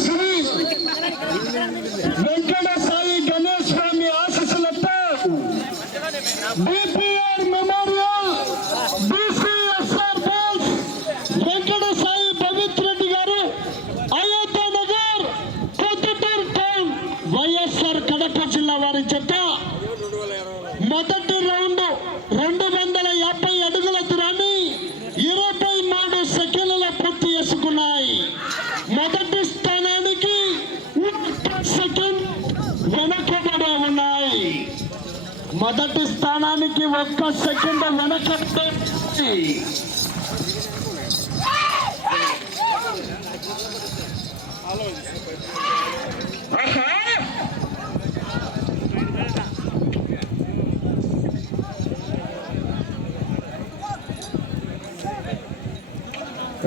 ಶ್ರೀ ವೆಂಕಟಸಾಯಿ ಗಣೇಶ ಸ್ವಾಮಿ ಆಶಿಸಲತ್ತ మొదటి స్థానానికి ఒక్క సెకండ్ వెనకట్టి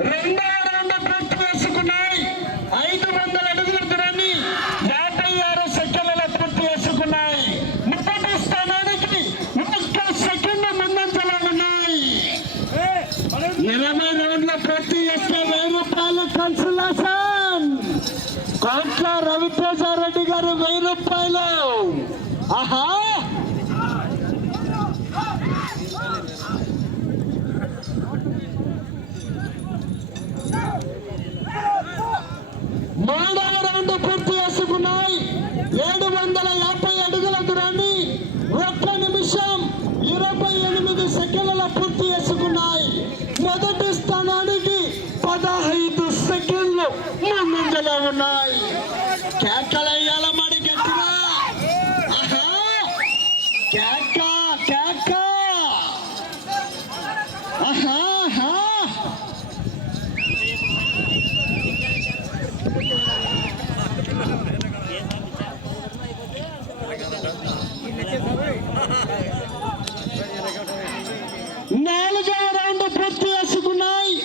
రెండో రౌండ్ పూర్తి చేసుకున్నాయి ఐదు వందల అడుగుల దూరాన్ని యాభై ఆరు సెకండ్ల పూర్తి చేసుకున్నాయి మొదటి స్థానానికి ఒక్క సెకండ్ ముందంజలో ఉన్నాయి ఇరవై రౌండ్ల పూర్తి చేస్తే వెయ్యి రూపాయలు కన్సలేషన్ కోట్ల రవితేజారెడ్డి గారు వెయ్యి రూపాయలు. ఆహా మూడవ రౌండ్ పూర్తి చేసుకున్నాయి ఏడు వందల యాభై అడుగుల దూరాన్ని ఒక్క నిమిషం ఇరవై ఎనిమిది సెకండ్ల పూర్తి చేసుకున్నాయి మొదటి స్థానానికి పదహైదు సెకండ్లు ముందంజలో ఉన్నాయి కేకలయ్యాల మడి గట్టిగా ఆహా! కేక కేక ఆహా ఆహా నాలుగవ రౌండ్ పూర్తి చేసుకున్నాయి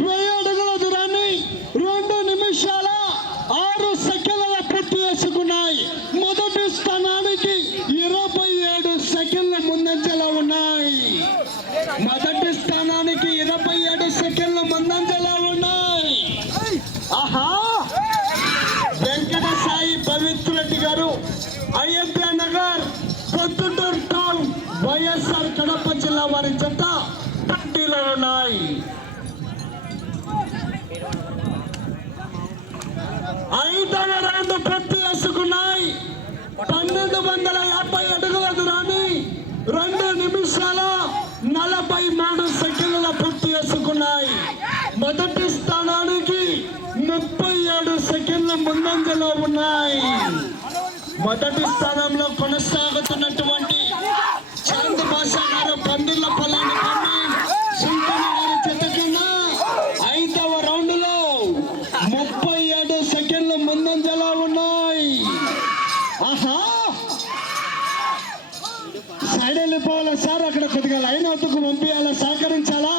వెయ్యి అడుగుల దూరాన్ని రెండు నిమిషాల ఆరు సెకండ్ల పూర్తి చేసుకున్నాయి మొదటి స్థానానికి ఇరవై ఏడు సెకండ్ల ముందంజలో ఉన్నాయి మొదటి స్థానానికి ఇరవై ఏడు సెకండ్ల ముందంజలో ఉన్నాయి ఆహా వెంకట సాయి పవిత్ర రెడ్డి గారు అయోధ్య నగర్ పొద్దుటూరు టౌన్ వైఎస్ఆర్ కడప జిల్లా వారి జత పోటీలో ఉన్నాయి ఐదవ రౌండ్ పూర్తి చేసుకున్నాయి పన్నెండు వందల యాభై అడుగుల దూరాన్ని రెండు నిమిషాల నలభై మూడు సెకండ్ల పూర్తి చేసుకున్నాయి మొదటి స్థానానికి ముప్పై ఏడు సెకండ్ల ముందంజలో ఉన్నాయి. మొదటి స్థానంలో కొనసాగుతున్నటువంటి చాంద్ భాషా గారు పందిళ్ళ పల్లని సుల్తాన్ గారి చెత్త కన్నా ఐదవ రౌండ్లో ముప్పై ఏడు సెకండ్ల ముందంజలో ఉన్నాయి. ఆహా! సైడ్ వెళ్ళిపోవాలా సార్ అక్కడ కొద్దిగా లైన్ అవుతుకు పంపించాలా సహకరించాలా?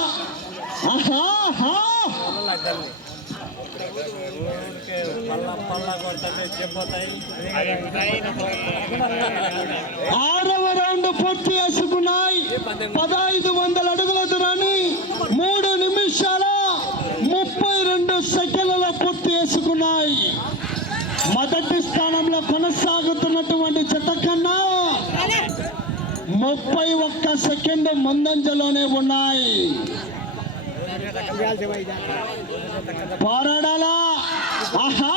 ఆహా! పెద్దల్ని కొడతాయి చెప్పతాయి ఆరవ రౌండ్ పూర్తి చేసుకున్నాయి. పదహైదు వందల అడుగుల దూరాన్ని మూడు నిమిషాల ముప్పై రెండు సెకండ్ల పూర్తి చేసుకున్నాయి. మొదటి స్థానంలో కొనసాగుతున్నటువంటి చెత్త కన్నా ముప్పై ఒక్క సెకండ్ ముందంజలోనే ఉన్నాయి. పోరాడాలా? ఆహా!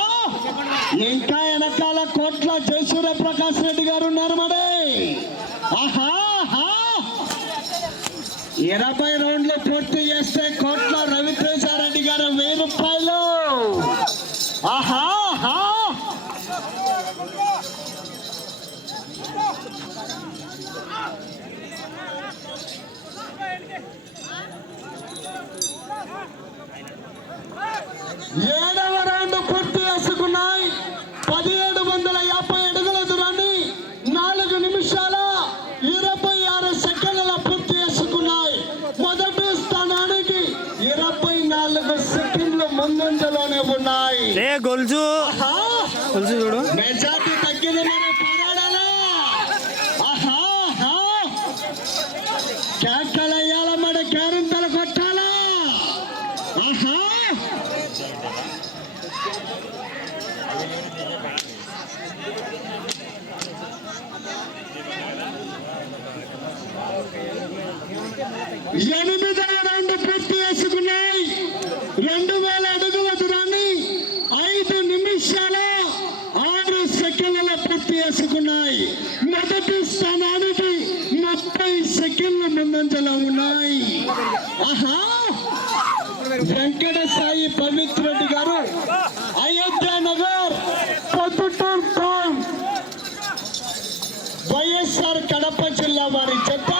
ఇంకా వెనకాల కోట్ల జయసూర్య ప్రకాష్ రెడ్డి గారు ఉన్నారు మరి. ఆహా! ఇరవై రౌండ్లు పూర్తి చేస్తే కోట్ల రవితేజారెడ్డి Yeah. వెంకటసాయి పవిత్ర రెడ్డి గారు అయోధ్య నగర్ పొద్దుటూరు వైఎస్ఆర్ కడప జిల్లా వారి చెత్త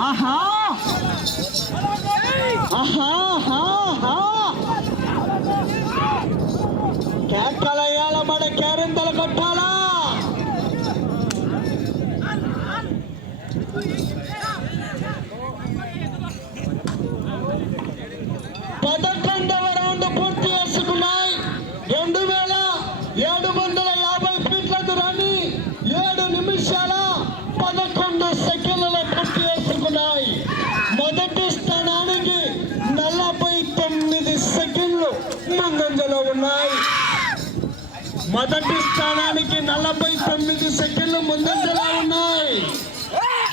ఆహా. ఆహా ఆహా. కేకల మొదటి స్థానానికి నలభై తొమ్మిది సెకండ్లు ముందంజలో ఉన్నాయి.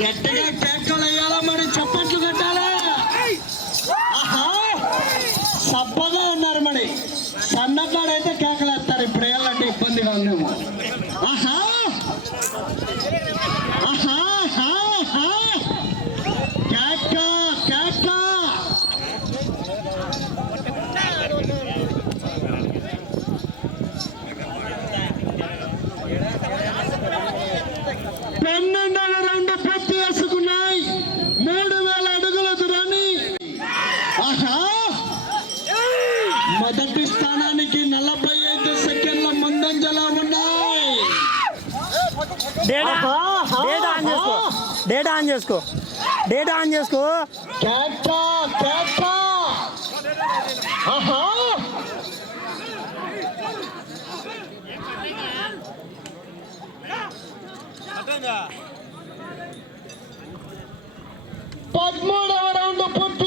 గట్టిగా కేకలు వేయాలా మరి? చప్పట్లు కట్టాలా? సబ్బగా ఉన్నారు మరి. సన్నకాడైతే కేకలు వేస్తారు ఇప్పుడు ఏళ్ళంటే ఇబ్బందిగా ఉందేమో చేసుకో. డేటా ఆన్ చేసుకో. పదమూడవ రౌండ్ పూర్తి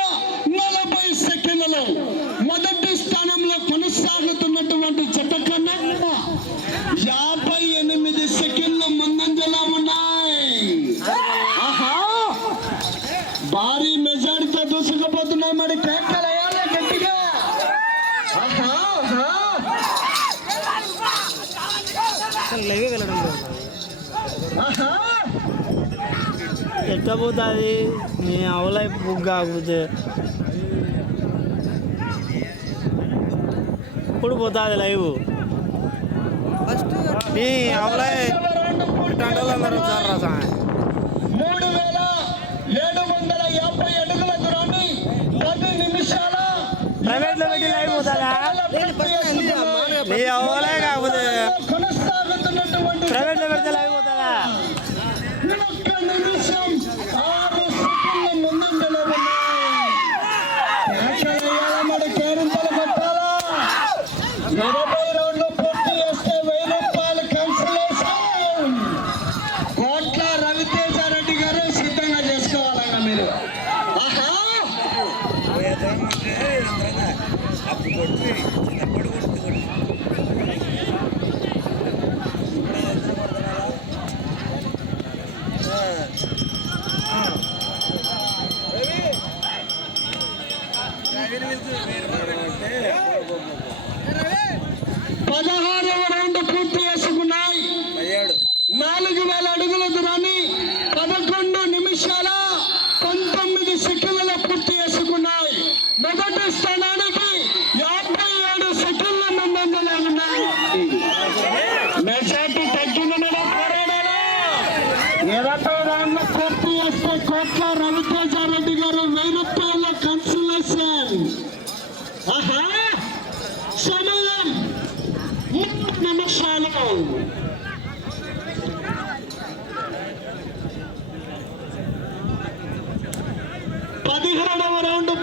భారీ మెజారిటీతో దూసుకుపోతున్నాయి మరి కేకలు వేయాలి గట్టిగా. ఎట్టపోతుంది మీ అవలైపు బుగ్గ కాకపోతే ఇప్పుడు పోతుంది లైవ్? నీ అవలై అందరూ వచ్చారు రా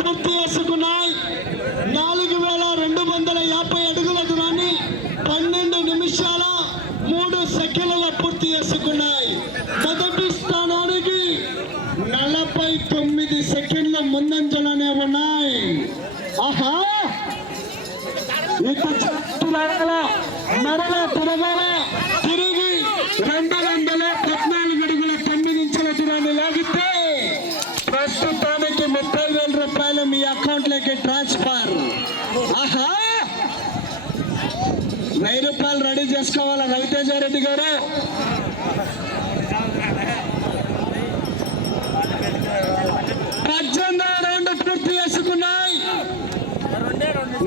పదిహేడవ రౌండ్ పూర్తి చేసుకున్నాయి నాలుగు వేల రెండు వందల యాభై అడుగుల దూరాన్ని పన్నెండు నిమిషాల మూడు సెకండ్ల పూర్తి చేసుకున్నాయి మొదటి స్థానానికి నలభై తొమ్మిది సెకండ్ల ముందంజలనే ఉన్నాయి ఆహా ఇక చెట్టులాగల మరల తిరగాల తిరిగి రెండు వందల పద్నాలుగు అడుగుల తొమ్మిది ఇంచుల దూరాన్ని లాగితే ప్రస్తుతానికి ముప్పై వేల రూపాయలు మీ అకౌంట్లోకి ట్రాన్స్ఫర్ ఆహా! వెయ్యి రూపాయలు రెడీ చేసుకోవాలా రవితేజ రెడ్డి గారు? పద్దెనిమిది రౌండ్ పూర్తి చేసుకున్నాయి.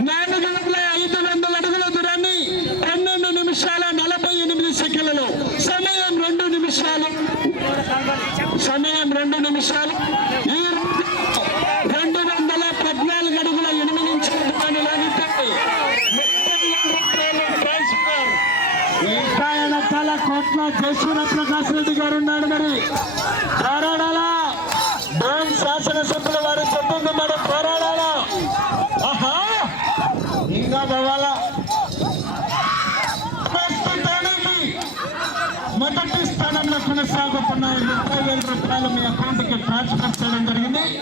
నాలుగు వందల ఐదు వందల అడుగుల దూరాన్ని పన్నెండు నిమిషాల నలభై ఎనిమిది సెకండ్లలో. సమయం రెండు నిమిషాలు. సమయం రెండు నిమిషాలు ఈ రెండు వందల పద్నాలుగు అడుగుల ఎనిమిది నుంచి దూరాన్ని లాగితే ముప్పై వేల రూపాయలు ట్రాన్స్ఫర్. ఇంకా వెనకాల కోట్ల జయసూర్య రెడ్డి గారు ఉన్నాడు మరి. పోరాడాలా? డోన్ శాసనసభ్యుల వారు చెప్పింది మరి పోరాడాలా? ఆహా! ఇంకా పోవాలా? ప్రస్తుతానికి మొదటి స్థానంలో కొనసాగుతున్న ముప్పై వేల రూపాయలు మీ అకౌంట్కి ట్రాన్స్ఫర్ చేయడం జరిగింది.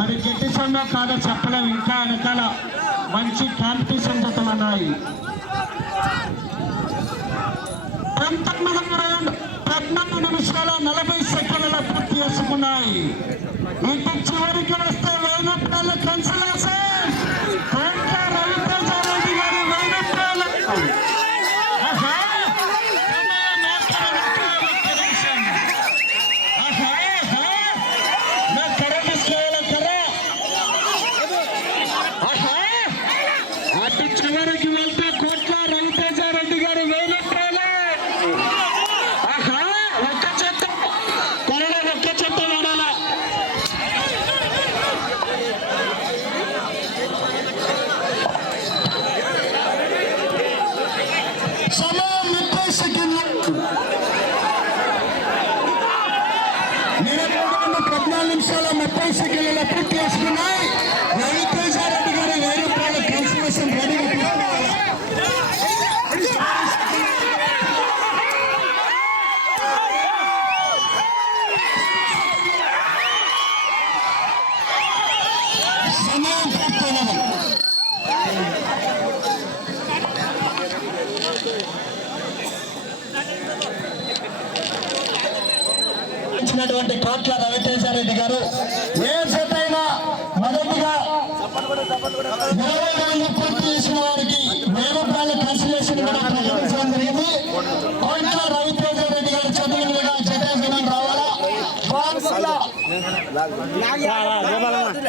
మరి గెట్టిసంలో కాదో చెప్పలేము. ఇంకా వెనకాల మంచి కాంపిటీషన్ జతలు ఉన్నాయి పంతొమ్మిది రెండు పద్నాలుగు నిమిషాల నలభై సెకండ్ల పూర్తి చేసుకున్నాయి. ఇటు చివరికి వస్తే వెయ్యి కన్సలేషన్ కోట్ల రవిప్రసాదరెడ్డి గారి వెయ్యి రూపాయలు ఆహా! సమయం మాత్రం ఒక్క నిమిషం. ఆహా! ఆహా! నా కర్ర తీసుకోవాలా కర్ర? ఆహా! అటు చివరికి వెళ్తే కోట్ల రవితేజారెడ్డి గారు వెయ్యి రూపాయలు ఆహా ఒక్క చెత్త త్వరగా ఒక్క చెత్త వాడాలా సమయం ముప్పై సెకండ్లు నిలబడి పద్నాలుగు నిమిషాల ముప్పై సెకండ్ల పూర్తి చేసుకున్నాయి రవితేజారెడ్డి గారు వెయ్యి రూపాయల కన్సలేషన్ రెడీగా తీసుకోవాలా సమయం పూర్తయినది వెంకటేశ్వరరెడ్డి గారు. ఏ సెట్ అయినా మొదటిగా ఇరవై రోజులు పూర్తి చేసిన వారికి వెయ్యి రూపాయల కూడా ప్రకటించడం జరిగింది. కోట్ల రెడ్డి గారి చదువు రావాలా?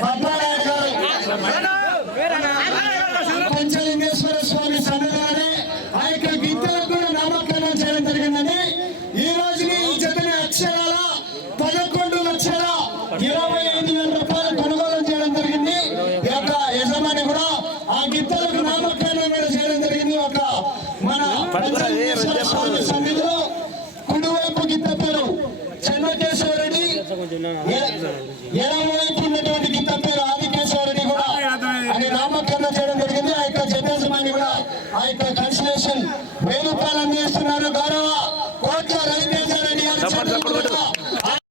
పద్మనాయుడు గారు. పంచలింగేశ్వర లక్షల ఇరవై ఐదు వేల